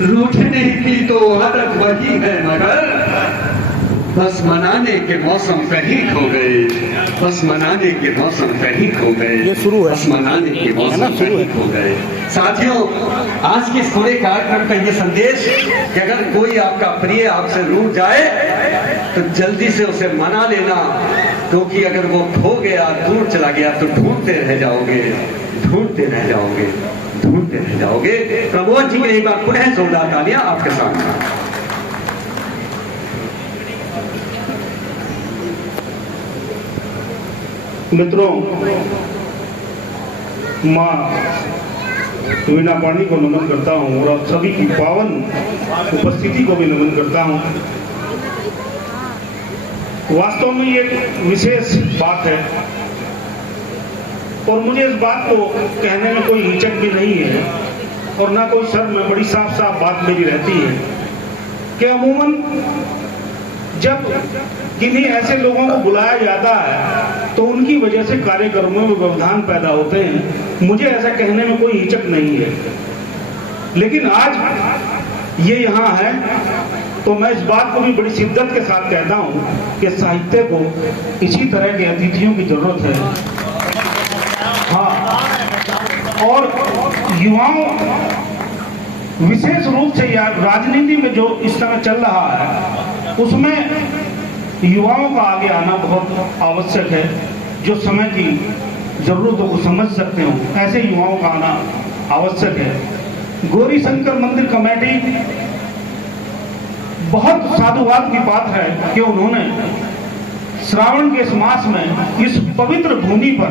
रूठने की तो आदत वही है मगर बस मनाने के मौसम कहीं खो गए, बस मनाने के मौसम कहीं खो गए, ये शुरू है, बस मनाने के मौसम कहीं खो गए। साथियों, आज के इस पूरे कार्यक्रम का ये संदेश कि अगर कोई आपका प्रिय आपसे रूठ जाए तो जल्दी से उसे मना लेना, क्योंकि अगर वो खो गया, दूर चला गया तो ढूंढते रह जाओगे, ढूंढते रह जाओगे, ढूंढते रह जाओगे। प्रमोद जी के एक बार पुनः जोरदार तालियां आपके सामने। मित्रों, माँ वीणा पाणी को नमन करता हूँ और आप सभी की पावन उपस्थिति को भी नमन करता हूँ। वास्तव में ये विशेष बात है और मुझे इस बात को कहने में कोई हिचक भी नहीं है और ना कोई शर्म है। बड़ी साफ साफ बात मेरी रहती है कि अमूमन जब किन्हीं ऐसे लोगों को बुलाया जाता है तो उनकी वजह से कार्यक्रमों में व्यवधान पैदा होते हैं। मुझे ऐसा कहने में कोई हिचक नहीं है, लेकिन आज ये यहाँ है तो मैं इस बात को भी बड़ी शिद्दत के साथ कहता हूँ कि साहित्य को इसी तरह के अतिथियों की जरूरत है। हाँ, और युवाओं, विशेष रूप से यार राजनीति में जो इस तरह चल रहा है उसमें युवाओं का आगे आना बहुत आवश्यक है, जो समय की जरूरतों को समझ सकते हो, ऐसे युवाओं का आना आवश्यक है। गौरी शंकर मंदिर कमेटी बहुत साधुवाद की बात है कि उन्होंने श्रावण के इस मास में इस पवित्र भूमि पर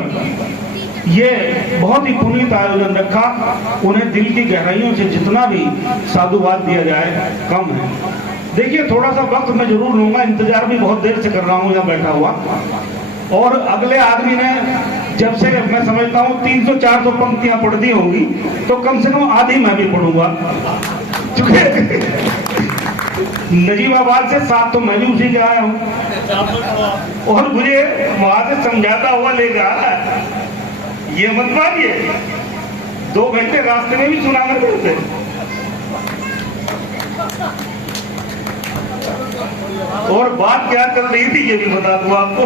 ये बहुत ही पुनीत आयोजन रखा। उन्हें दिल की गहराइयों से जितना भी साधुवाद दिया जाए कम है। देखिए, थोड़ा सा वक्त मैं जरूर लूंगा, इंतजार भी बहुत देर से कर रहा हूं यहाँ बैठा हुआ, और अगले आदमी ने जब से मैं समझता हूँ 300-400 पंक्तियां पढ़ दी होंगी तो कम से कम आधी मैं भी पढ़ूंगा, क्योंकि नजीबाबाद से 7 तो मैं भी उसी के आया हूँ और मुझे वहां से समझाता हुआ लेगा, ये मत मानिए 2 घंटे रास्ते में भी सुना करते थे। और बात क्या कर रही थी ये भी बता दूं आपको।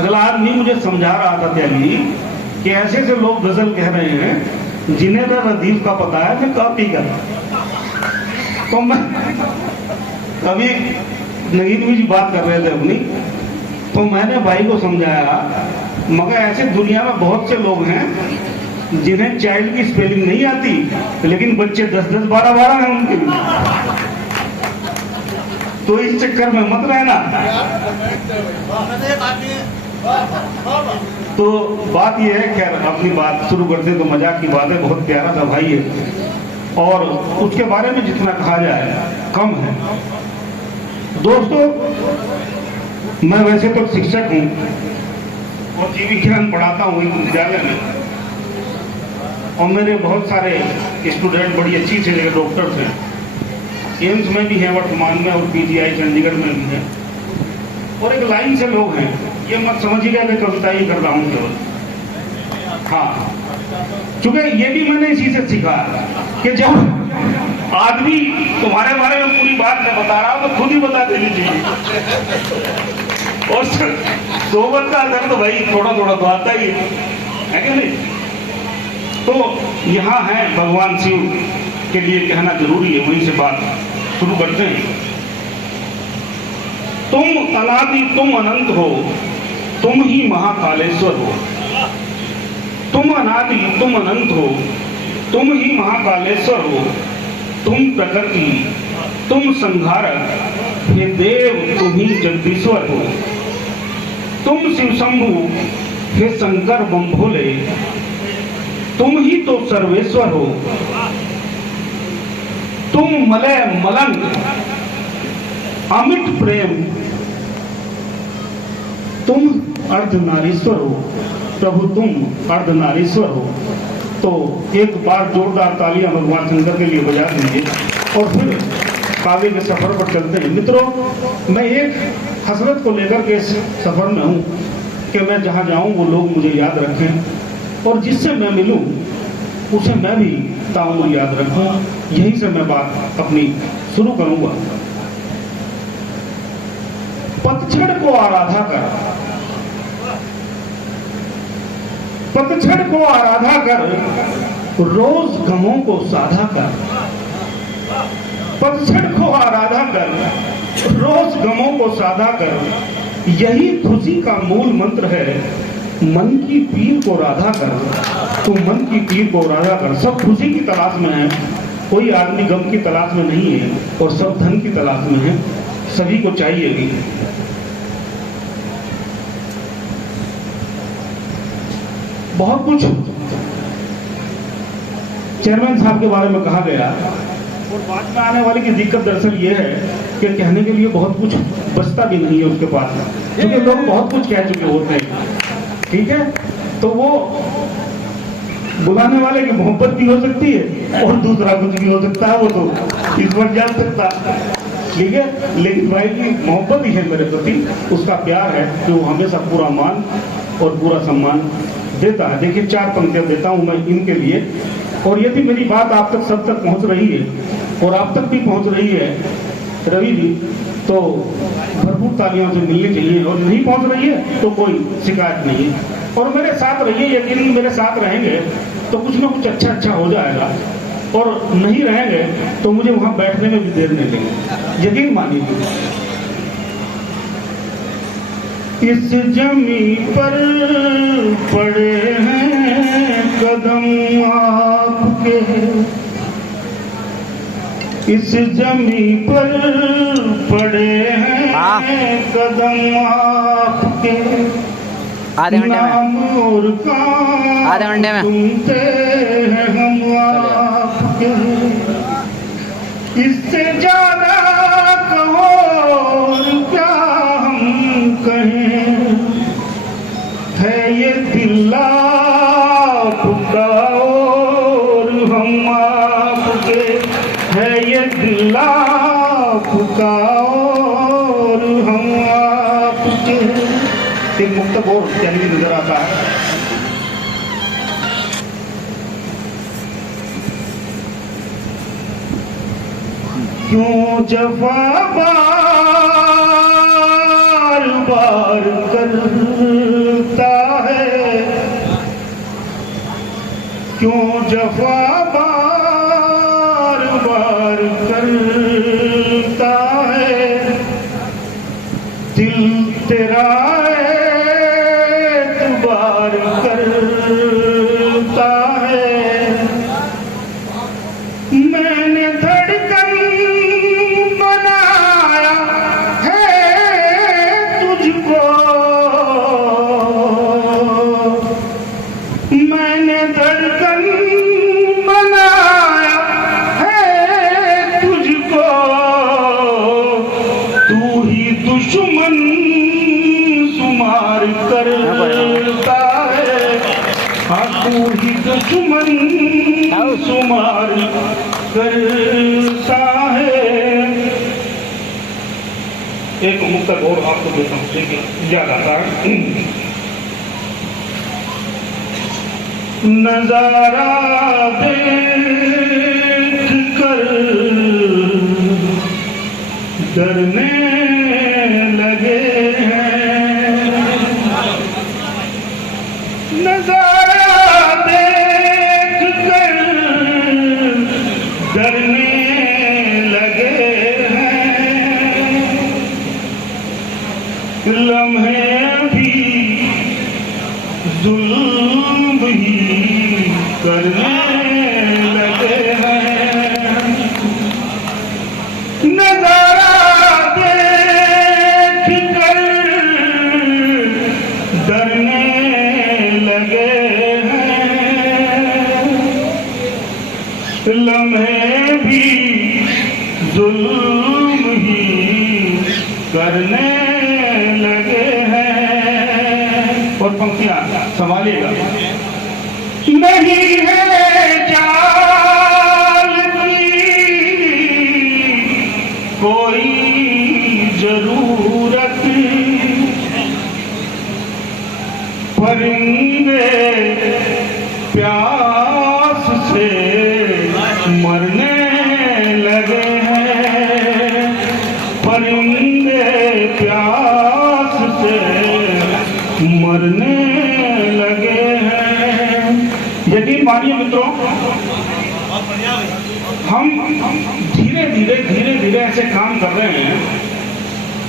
अगला आदमी मुझे समझा रहा था त्यागी कि ऐसे ऐसे लोग गजल कह रहे हैं जिन्हें तो रदीफ का पता है, मैं कॉपी कर। तो मैं कभी नगीन जी बात कर रहे थे अपनी, तो मैंने भाई को समझाया, मगर ऐसे दुनिया में बहुत से लोग हैं जिन्हें चाइल्ड की स्पेलिंग नहीं आती, लेकिन बच्चे 10-10, 12-12 हैं उनके लिए, तो इस चक्कर में मत रहना। तो बात यह है, खैर अपनी बात शुरू करते तो मजाक की बात है, बहुत प्यारा था भाई है और उसके बारे में जितना कहा जाए कम है। दोस्तों, मैं वैसे तो शिक्षक हूँ और जीव विज्ञान पढ़ाता हूँ एक विद्यालय में, और मेरे बहुत सारे स्टूडेंट बड़ी अच्छी से जगह डॉक्टर्स हैं, एम्स में भी हैं वर्तमान में और पीजीआई चंडीगढ़ में भी है, और एक लाइन से लोग हैं। ये मत समझिएगा कि कविता ही कर रहा हूँ केवल, हाँ, चूंकि ये भी मैंने इसी से सीखा कि जब आदमी तुम्हारे बारे में पूरी बात मैं बता रहा हूँ तो खुद ही बता देनी चाहिए। और सोबत का दर्द भाई थोड़ा थोड़ा तो आता ही है कि नहीं। तो यहाँ है भगवान शिव के लिए कहना जरूरी है, वहीं से बात शुरू करते हैं। तुम अनादि, तुम अनंत हो, तुम ही महाकालेश्वर हो। तुम अनादि, तुम अनंत हो, तुम ही महाकालेश्वर हो। तुम प्रकृति, तुम संहारक, हे देव तुम ही जगदीश्वर हो। तुम शिव शंभु, हे शंकर बम भोले, तुम ही तो सर्वेश्वर हो। तुम मलय मलन अमिट प्रेम, तुम अर्धनारीश्वर हो। प्रभु तुम अर्धनारीश्वर हो। तो एक बार जोरदार तालियां भगवान शंकर के लिए बजा दीजिए और फिर काव्य के सफर पर चलते हैं। मित्रों, मैं एक हसरत को लेकर के इस सफर में हूँ कि मैं जहाँ जाऊँ वो लोग मुझे याद रखें और जिससे मैं मिलूँ उसे मैं भी ताउम्र याद रखूं। यहीं से मैं बात अपनी शुरू करूंगा। पतझड़ को आराधा कर, पतझड़ को आराधा कर, रोज गमों को साधा कर। पतझड़ को आराधा कर, रोज गमों को साधा कर। यही खुशी का मूल मंत्र है, मन की पीर को राधा कर। तो मन की पीर को राधा कर। सब खुशी की तलाश में है, कोई आदमी गम की तलाश में नहीं है, और सब धन की तलाश में है। सभी को चाहिए भी। बहुत कुछ चेयरमैन साहब के बारे में कहा गया, और बाद में आने वाले की दिक्कत दरअसल ये है कि कहने के लिए बहुत कुछ बचता भी नहीं है उसके पास, क्योंकि लोग बहुत कुछ कह चुके होते हैं। ठीक है, तो वो बुलाने वाले की मोहब्बत भी हो सकती है और दूसरा कुछ भी हो सकता है, वो तो इस पर जान सकता। ठीक है, लेकिन भाई की मोहब्बत ही है मेरे प्रति, उसका प्यार है कि वो हमेशा पूरा मान और पूरा सम्मान देता है। देखिए 4 पंक्तियां देता हूं मैं इनके लिए, और यदि मेरी बात आप तक सब तक पहुंच रही है और आप तक भी पहुंच रही है रवि जी, तो भरपूर तालियों से मिलनी चाहिए, और नहीं पहुंच रही है तो कोई शिकायत नहीं है। और मेरे साथ रहिए, यकीन मेरे साथ रहेंगे तो कुछ ना कुछ अच्छा हो जाएगा, और नहीं रहेंगे तो मुझे वहां बैठने में भी देर नहीं लगेगी, यकीन मानिए। इस जमी पर पड़े हैं कदम आपके, इस जमी पर पड़े हैं कदम आपके। आधे घंटे नाम और काम आधे घंटे में सुनते हैं हम आपके। इससे ज्यादा कहो और क्या हम कहें, है ये दिल आपका और हम आपके, है ये दिल आपका और हम आपके। एक मुक्त बोल चैनल नजर आता है। क्यों जफा बार बार करता है, क्यों जफा बार बार करता है। दिल तेरा एतबार करता है। मैंने धड़कन बनाया है तुझको, मैंने धड़कन बनाया है तुझको। तू ही दुश्मन शुमार करता है, हाँ तू ही दुश्मन शुमार करता है। एक मुक्तक और आपको देता हूँ, देखिए याद आता है। नजारा देख कर डरने लगे हैं, नजारा देख कर डरने लगे हैं। लम्हे भी जुल्म ही करने लगे हैं। नजारा देख कर डरने लगे हैं। लम्हे भी जुल्म ही करने लगे हैं। और पंक्तियां संभालिएगा। नहीं है चाल की कोई जरूरत, परिंदे प्यास मानिए मित्रों, हम धीरे धीरे ऐसे काम कर रहे हैं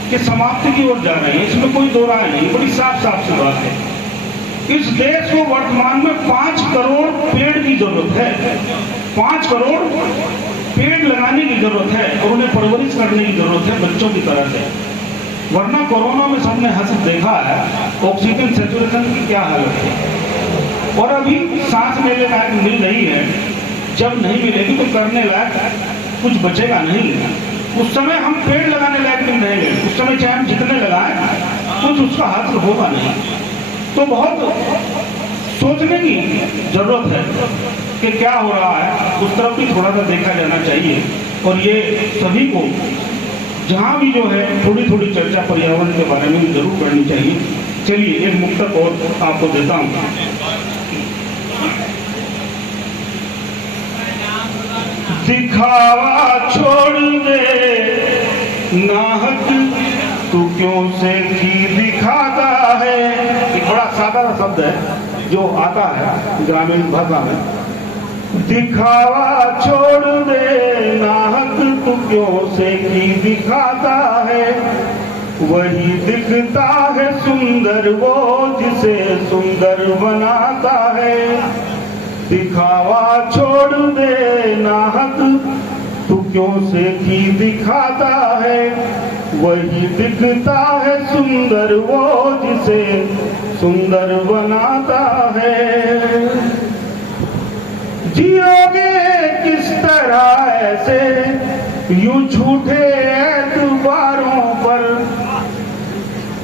कि समाप्ति की ओर जा रहे हैं। इसमें कोई दो राय नहीं, बड़ी साफ सी बात है। इस देश को वर्तमान में 5 करोड़ पेड़ की जरूरत है, 5 करोड़ पेड़ लगाने की जरूरत है और उन्हें परवरिश करने की जरूरत है बच्चों की तरह से। वरना कोरोना में सबने हंस देखा है ऑक्सीजन सैचुरेशन की क्या हालत है। और अभी सांस लेने लायक मिल रही है, जब नहीं मिलेगी तो करने लायक कुछ बचेगा नहीं। उस समय हम पेड़ लगाने लायक नहीं रहेंगे, उस समय चाहे हम जितने लगाएं कुछ उसका हासिल होगा नहीं। तो बहुत सोचने की जरूरत है कि क्या हो रहा है, उस तरफ भी थोड़ा सा देखा जाना चाहिए। और ये सभी को जहां भी जो है थोड़ी चर्चा पर्यावरण के बारे में जरूर करनी चाहिए। चलिए एक मुक्तक और आपको देता हूं। दिखावा छोड़ दे नाहक तू क्यों से की दिखाता है। एक बड़ा सादा शब्द है जो आता है ग्रामीण भाषा में। दिखावा छोड़ दे नाहक तू क्यों से की दिखाता है। वही दिखता है सुंदर वो जिसे सुंदर बनाता है। दिखावा छोड़ दे नाहक तू क्यों से की दिखाता है। वही दिखता है सुंदर वो जिसे सुंदर बनाता है। जियोगे किस तरह ऐसे यूं झूठे एतबारों पर।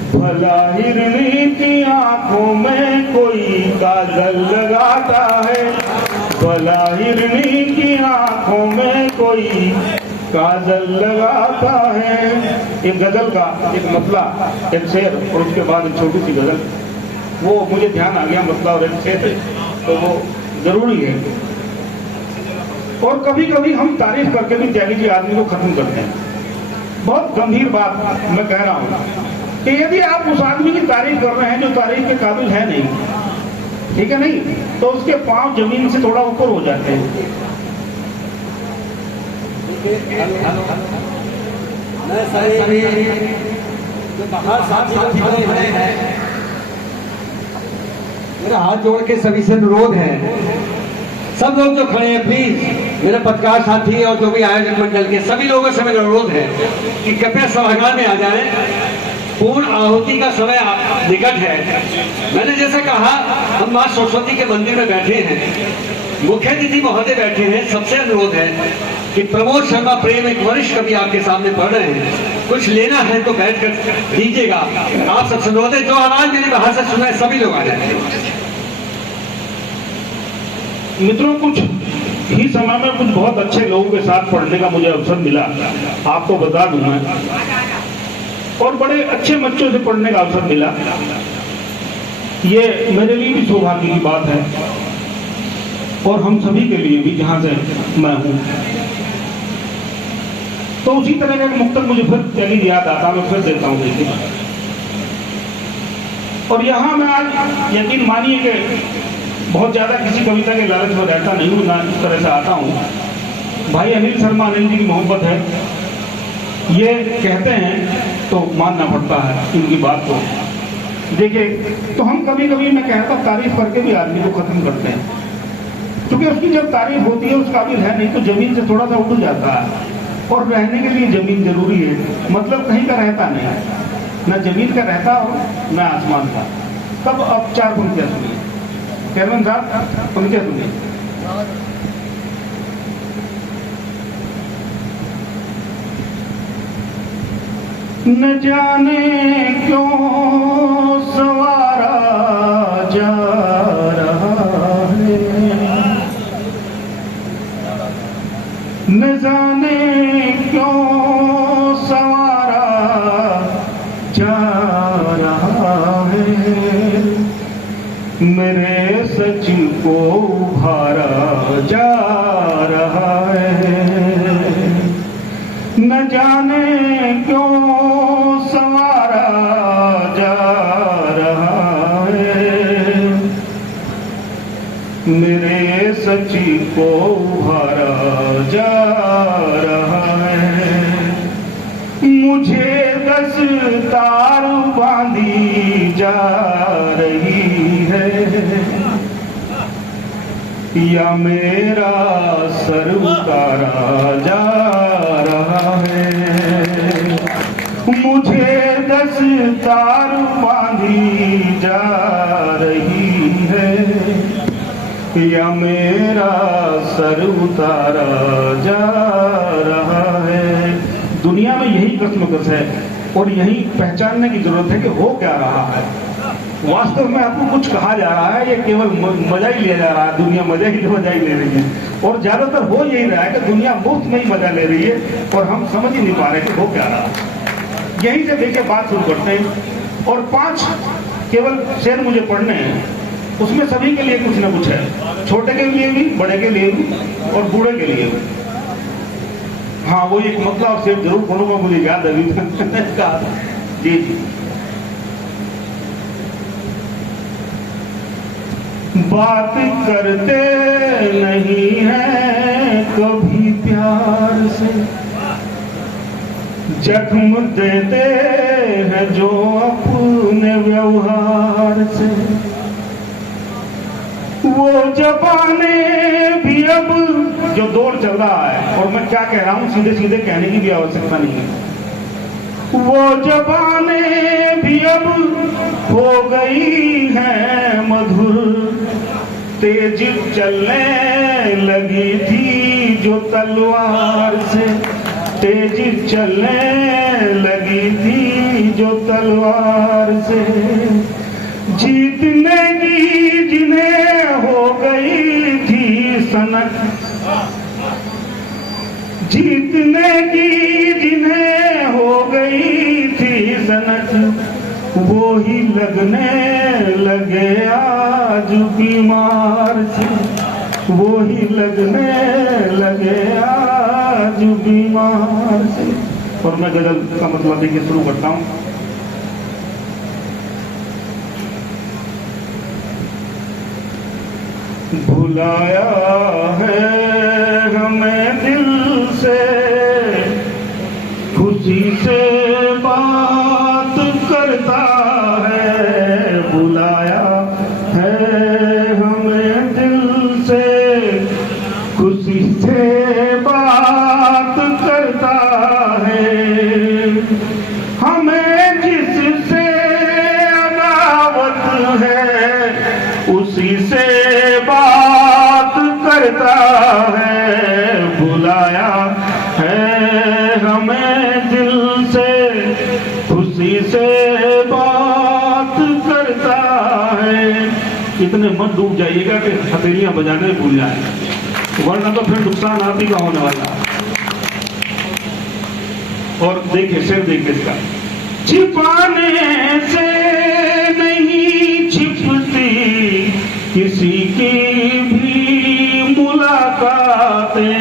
भला हिरनी की आंखों में कोई काजल लगाता है। भला हिरनी की आंखों में कोई काजल लगाता है। एक गजल का एक मतला, एक शेर और उसके बाद एक छोटी सी गजल, वो मुझे ध्यान आ गया। मतला और एक शेर तो वो जरूरी है। और कभी कभी हम तारीफ करके भी त्यागी जी आदमी को खत्म करते हैं। बहुत गंभीर बात मैं कह रहा हूं कि यदि आप उस आदमी की तारीफ कर रहे हैं जो तारीफ के काबिल है नहीं, ठीक है नहीं, तो उसके पांव जमीन से थोड़ा ऊपर हो जाते हैं। मेरा हाथ जोड़ के सभी से अनुरोध है, सब लोग जो खड़े हैं प्लीज, मेरे पत्रकार साथी और जो भी आयोजक मंडल के सभी लोगों से मेरा अनुरोध है कि कृपया सभागार में आ जाएं। पूर्ण आहुति का समय निकट है। मैंने जैसे कहा, हम मां सरस्वती के मंदिर में बैठे हैं, मुख्य अतिथि महोदय बैठे हैं। सबसे अनुरोध है कि प्रमोद शर्मा प्रेम एक वरिष्ठ कवि आपके सामने पढ़ रहे हैं, कुछ लेना है तो बैठ कर दीजिएगा। आप सबसे अनुरोध है, जो आवाज मेरी बाहर से सुना है सभी लोग आ जाए। मित्रों, कुछ ही समय में कुछ बहुत अच्छे लोगों के साथ पढ़ने का मुझे अवसर मिला, आपको बता दूं मैं। और बड़े अच्छे बच्चों से पढ़ने का अवसर मिला। ये मेरे लिए भी सौभाग्य की बात है और हम सभी के लिए भी, जहां से मैं हूं। तो उसी तरह का एक मुक्तक मुझे फिर त्यागी याद आता, मैं फिर देता हूं देखिए। और यहां मैं आज यकीन मानिए कि बहुत ज्यादा किसी कविता के लालच में रहता नहीं हूं, ना इस तरह से आता हूं। भाई अनिल शर्मा, अनिल जी की मोहब्बत है, ये कहते हैं तो मानना पड़ता है इनकी बात को। देखिए, तो हम कभी कभी, मैं कहता, तारीफ करके भी आदमी को खत्म करते हैं, क्योंकि उसकी जब तारीफ होती है उस काबिल है नहीं तो जमीन से थोड़ा सा उठ जाता है। और रहने के लिए जमीन जरूरी है, मतलब कहीं का रहता नहीं, ना जमीन का रहता हो ना आसमान का। तब अब 4 पंक्तियां सुनिए, कैमरन साहब पंक्तियां सुनिए। न जाने क्यों सवारा जा रहा है। न जाने क्यों सवारा जा रहा है। मेरे सचिन को उभारा जा रहा है। न जाने क्यों संवारा जा रहा है। मेरे को भरा जा रहा है। मुझे दस्तार बांधी जा रही है या मेरा सर उतारा जा रहा है। मुझे दस्तार बांधी जा रही है या मेरा सर उतारा जा रहा है। दुनिया में यही कश्मकश है और यही पहचानने की जरूरत है कि हो क्या रहा है। वास्तव में आपको कुछ कहा जा रहा है, ये केवल मजा ही लिया जा रहा है। दुनिया मजा ही ले रही है और ज्यादातर हो यही रहा है कि दुनिया मुफ्त में ही मजा ले रही है और हम समझ ही नहीं पा रहे कि हो क्या रहा है। यहीं से देखिए बात शुरू करते हैं और 5 केवल शेर मुझे पढ़ने हैं, उसमें सभी के लिए कुछ ना कुछ है, छोटे के लिए भी, बड़े के लिए भी और बूढ़े के लिए भी। हाँ, वो एक मतलब और शेर जरूर पढ़ूंगा, मुझे याद है अभी। जी जी। बात करते नहीं है कभी प्यार से, जख्म देते हैं जो अपने व्यवहार से। वो जबाने भी अब जो दौर चल रहा है, और मैं क्या कह रहा हूं सीधे सीधे कहने की भी आवश्यकता नहीं है। वो जबाने भी अब हो गई हैं मधुर, तेज चलने लगी थी जो तलवार से, तेज चलने लगी थी जो तलवार से। जीतने की जिन्हें हो गई थी सनक, जीतने की जिन्हें हो गई थी सनक, वो ही लगने लगे आज बीमार से, वो ही लगने लगे आज बीमार से। और मैं गजल का मतलब देखिए शुरू करता हूं। भुलाया है हमें दिल से, खुशी से बात करता है। बुलाया है हमें दिल से, खुशी से बात करता है। हमें जिससे अदावत है उसी से बात करता है। बुलाया है हमें दिल से, खुशी से बात करता है। इतने मत डूब जाइएगा कि हथेलियां बजाने भूल जाए, वरना तो फिर नुकसान आप ही का होने वाला। और देखिए शेर देखिए इसका। छिपाने से नहीं छिपती किसी की भी मुलाकातें।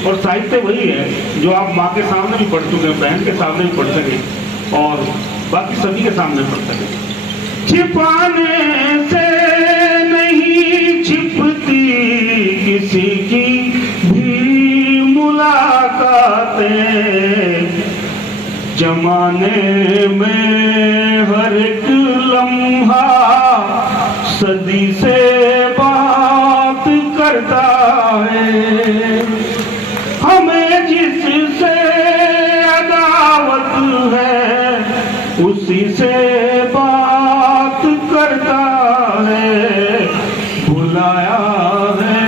और साहित्य वही है जो आप माँ के सामने भी पढ़ चुके हैं, बहन के सामने भी पढ़ सके और बाकी सभी के सामने पढ़ सके। छिपाने से नहीं छिपती किसी की भी मुलाकातें, जमाने में हर एक लम्हा सदी से बात करता है। हमें जिससे अदावत है उसी से बात करता है। बुलाया है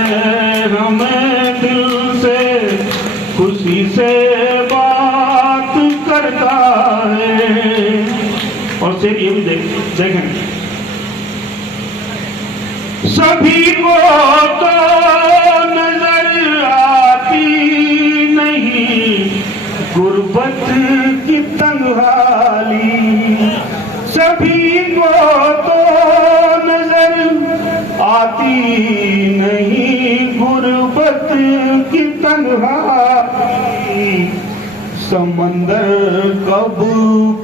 हमें दिल से, खुशी से बात करता है। और शेर ये भी देखें। सभी को तो नजर आती नहीं गुर्बत की तन्हाई, सभी को तो नजर आती नहीं गुर्बत की तन्हाई। समंदर कब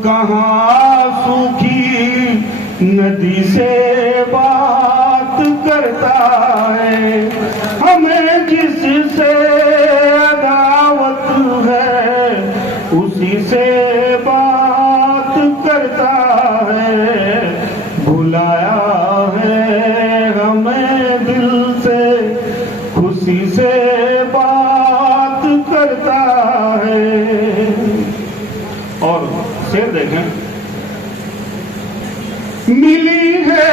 कहाँ सूखी नदी से बात कर करता है, हमें जिससे अदावत है उसी से बात करता है, बुलाया है हमें दिल से खुशी से बात करता है। और शेर देखें, मिली है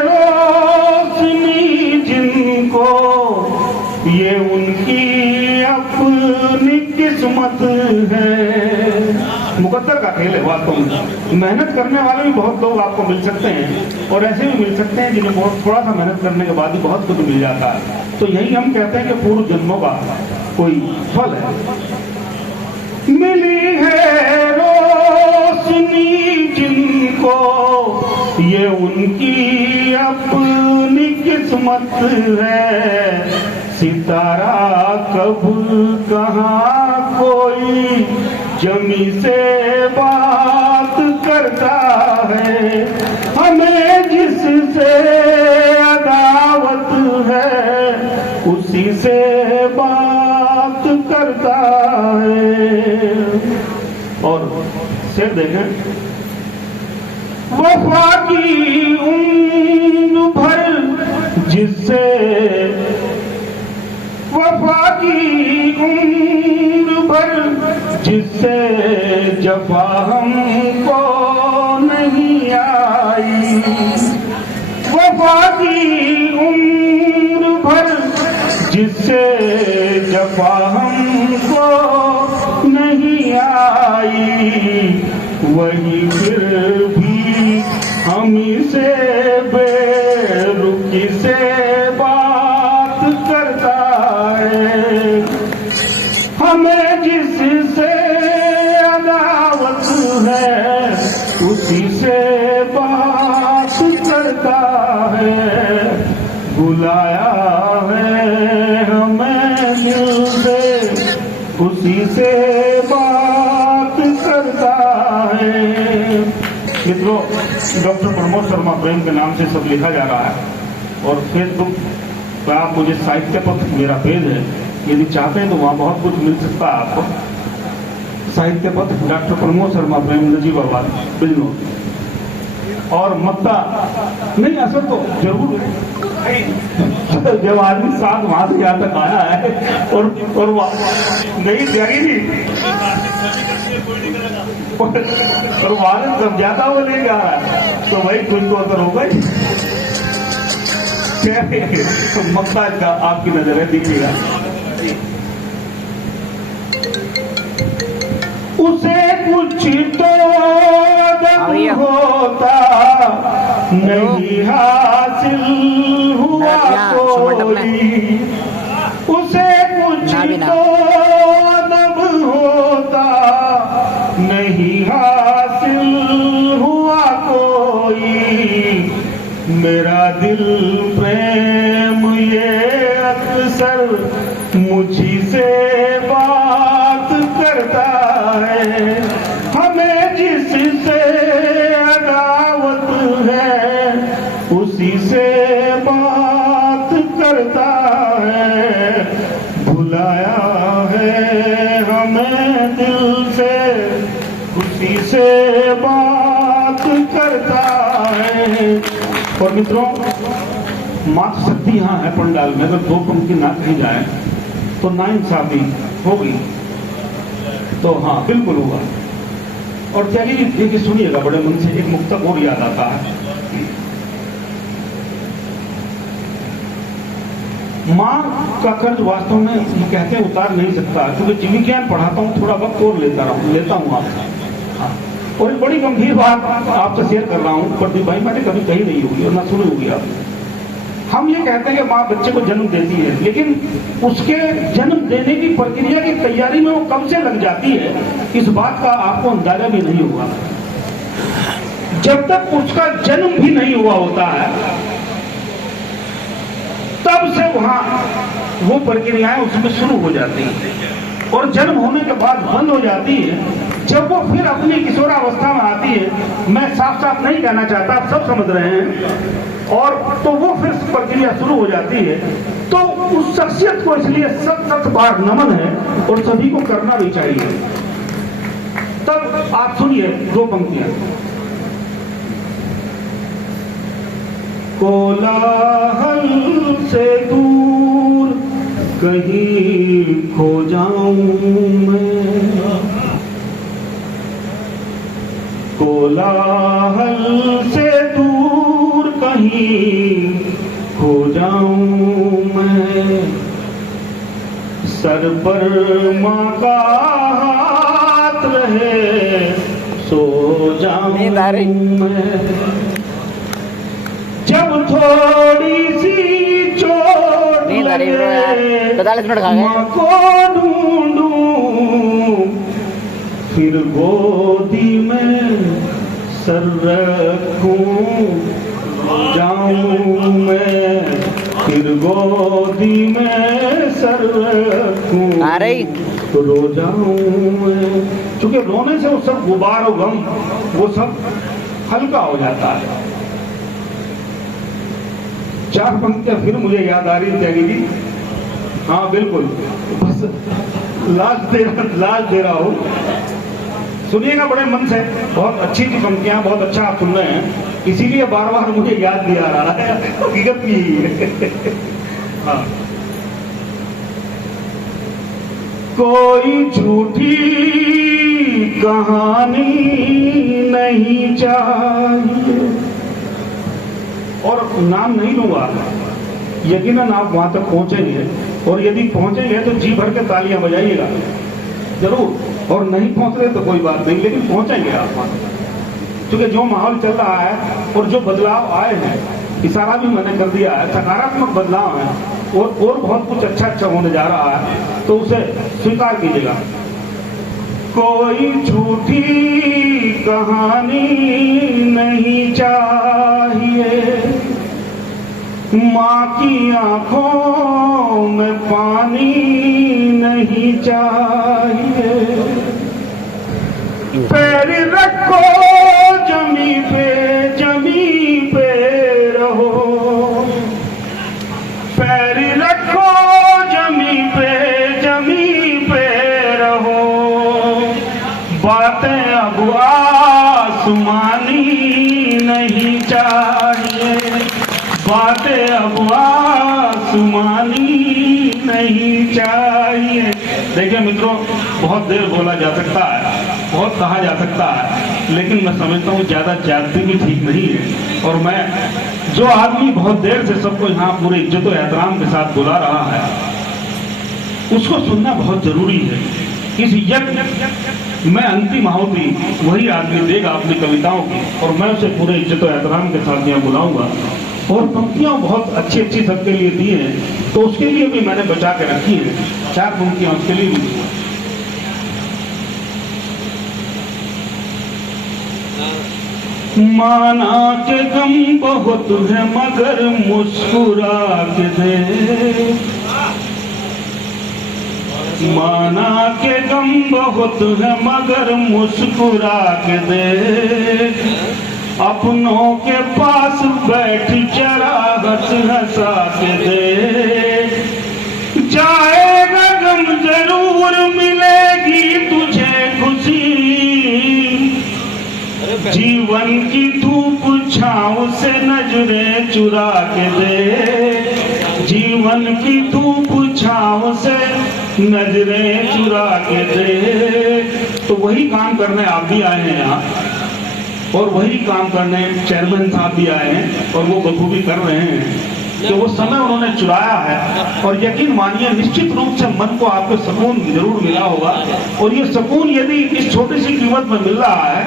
रोशनी जिनको ये उनकी अपनी किस्मत है। मुकद्दर का खेल है वास्तव में। मेहनत करने वाले भी बहुत लोग आपको मिल सकते हैं और ऐसे भी मिल सकते हैं जिन्हें बहुत थोड़ा सा मेहनत करने के बाद ही बहुत कुछ मिल जाता है। तो यही हम कहते हैं कि पूर्व जन्मों का कोई फल है। मिली है रोशनी जिनको ये उनकी अपनी किस्मत है, सितारा कब कहाँ कोई जमी से बात करता है, हमें जिससे अदावत है उसी से बात करता है। और शेर देखें, वफा की उम्र भर जिससे, वफा की उम्र भर जिससे जफा हमको नहीं आई, वफा की उम्र भर जिससे जफा हमको नहीं आई, वही फिर भी हमी से बेरुखी से बात करता है, हमें जिससे अदावत है उसी से बात करता है, बुलाया है हमें दिल से उसी से बात करता है। मित्रों, डॉक्टर प्रमोद शर्मा प्रेम के नाम से सब लिखा जा रहा है और फेसबुक पर आप मुझे साहित्य पथ मेरा पेज है, यदि चाहते हैं तो वहाँ बहुत कुछ मिल सकता है आपको। साहित्य पथ डॉक्टर प्रमोद शर्मा प्रेम नजीबाबाद बिजनौर। और मत्ता नहीं, असल तो जरूर जब आदमी साथ वहां से यहाँ तक आया है और नहीं जाएगी नहीं और वहां समझाता वो लेके आ रहा है तो भाई कुछ तो असर होगा ही। तो मक्का का आपकी नजर है, देखिएगा। उसे कुछ तो होता नहीं हासिल हुआ कोई, उसे कुछ तो दब होता नहीं हासिल हुआ कोई, मेरा दिल प्रेम ये अक्सर मुझी से बात करता है, हमें जिससे अदावत है उसी से बात करता है, भुलाया है हमें दिल से उसी से बात करता है। और मित्रों, मातृ शक्ति यहाँ है पंडाल में, अगर दो पंक्ति ना कही जाए तो नाइंसाफी होगी। तो हाँ, बिल्कुल होगा। और क्या देखिए, सुनिएगा बड़े मन से, एक मुक्तक और याद आता है। माँ का कर्ज वास्तव में ये कहते हैं उतार नहीं सकता, क्योंकि जीव विज्ञान पढ़ाता हूँ, थोड़ा वक्त और लेता हूँ आपसे। हाँ, और एक बड़ी गंभीर बात आपसे शेयर कर रहा हूँ, प्रदीप भाई, मैंने कभी कही नहीं होगी और ना सुनी होगी आपने। हम ये कहते हैं कि माँ बच्चे को जन्म देती है, लेकिन उसके जन्म देने की प्रक्रिया की तैयारी में वो कब से लग जाती है, इस बात का आपको अंदाजा भी नहीं होगा। जब तक उसका जन्म भी नहीं हुआ होता है, तब से वहां वो प्रक्रियाएं उसमें शुरू हो जाती हैं। और जन्म होने के बाद बंद हो जाती है। जब वो फिर अपनी किशोरावस्था में आती है, मैं साफ साफ नहीं कहना चाहता, आप सब समझ रहे हैं, और तो वो फिर प्रक्रिया शुरू हो जाती है। तो उस शख्सियत को इसलिए सत बार नमन है और सभी को करना भी चाहिए। तब आप सुनिए 2 पंक्तियां। कोलाहल से दूर कहीं खो जाऊं मैं, कोलाहल से दूर कहीं खो जाऊं मैं, सर पर माँ का हाथ रहे सो जाऊं मैं, जब थोड़ी सी चोट लगे माँ को ढूंढूं, फिर गोदी में सर रखूं जाऊं मैं, फिर गोदी में सर रखूं तो रो जाऊं मैं। क्योंकि रोने से वो सब गुबार और गम वो सब हल्का हो जाता है। 4 पंक्तियां फिर मुझे याद आ रही त्यागी जी। हाँ बिल्कुल, बस लास्ट दे रहा हूँ, सुनिएगा बड़े मन से। बहुत अच्छी पंक्तियां, बहुत अच्छा आप सुन रहे हैं, इसीलिए बार बार मुझे याद दिया रहा है, हकीकत की है। हाँ। कोई झूठी कहानी नहीं चाहिए, और नाम नहीं लूंगा, यकीनन आप वहां तक पहुंचेंगे, और यदि पहुंचेंगे तो जी भर के तालियां बजाइएगा जरूर, और नहीं पहुंच रहे तो कोई बात नहीं, लेकिन पहुंचेंगे आप वहां। क्योंकि जो माहौल चल रहा है और जो बदलाव आए हैं, इशारा भी मैंने कर दिया है, सकारात्मक बदलाव है, और बहुत कुछ अच्छा होने जा रहा है, तो उसे स्वीकार कीजिएगा। कोई झूठी कहानी नहीं चाहिए, माँ की आंखों में पानी नहीं चाहिए, पैर रखो जमी पे रहो, पैर रखो जमी पे रहो, बातें अब आसमानी नहीं चाहिए, बातें अब आसमानी नहीं चाहिए। देखिए मित्रों, बहुत देर बोला जा सकता है, बहुत कहा जा सकता है, लेकिन मैं समझता हूँ ज्यादा जागती भी ठीक नहीं है। और मैं जो आदमी बहुत देर से सबको यहाँ पूरे इज्जत और एहतराम के साथ बुला रहा है, उसको सुनना बहुत जरूरी है। इस यज्ञ में अंतिम आहुति वही आदमी देगा अपनी कविताओं की, और मैं उसे पूरे इज्जत और एहतराम के साथ यहाँ बुलाऊंगा। और पंक्तियां बहुत अच्छी अच्छी सबके लिए दी हैं, तो उसके लिए भी मैंने बचा के रखी है 4 पंक्तियां उसके लिए भी। माना के गम बहुत है मगर मुस्कुरा के दे, माना के गम बहुत है मगर मुस्कुरा के दे, अपनों के पास बैठ जरा हंसा के दे, जाएगा गम जरूर मिलेगी तुझे खुशी, जीवन की धूप छांव से नजरें चुरा के दे, जीवन की धूप छांव से नजरें चुरा के दे। तो वही काम करने आप भी आए हैं यहाँ, और वही काम करने चेयरमैन साहब भी आए हैं, और वो बखूबी कर रहे हैं। तो वो समय उन्होंने चुराया है, और यकीन मानिए निश्चित रूप से मन को आपको सुकून जरूर मिला होगा। और ये सुकून यदि इस छोटी सी कीमत में मिल रहा है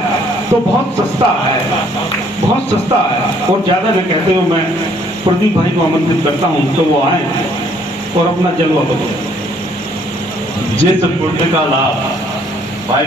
तो बहुत सस्ता है, बहुत सस्ता है। और ज्यादा न कहते हुए मैं प्रदीप भाई को आमंत्रित करता हूँ तो वो आए और अपना जलवा बताओ। जिस पुण्य का लाभ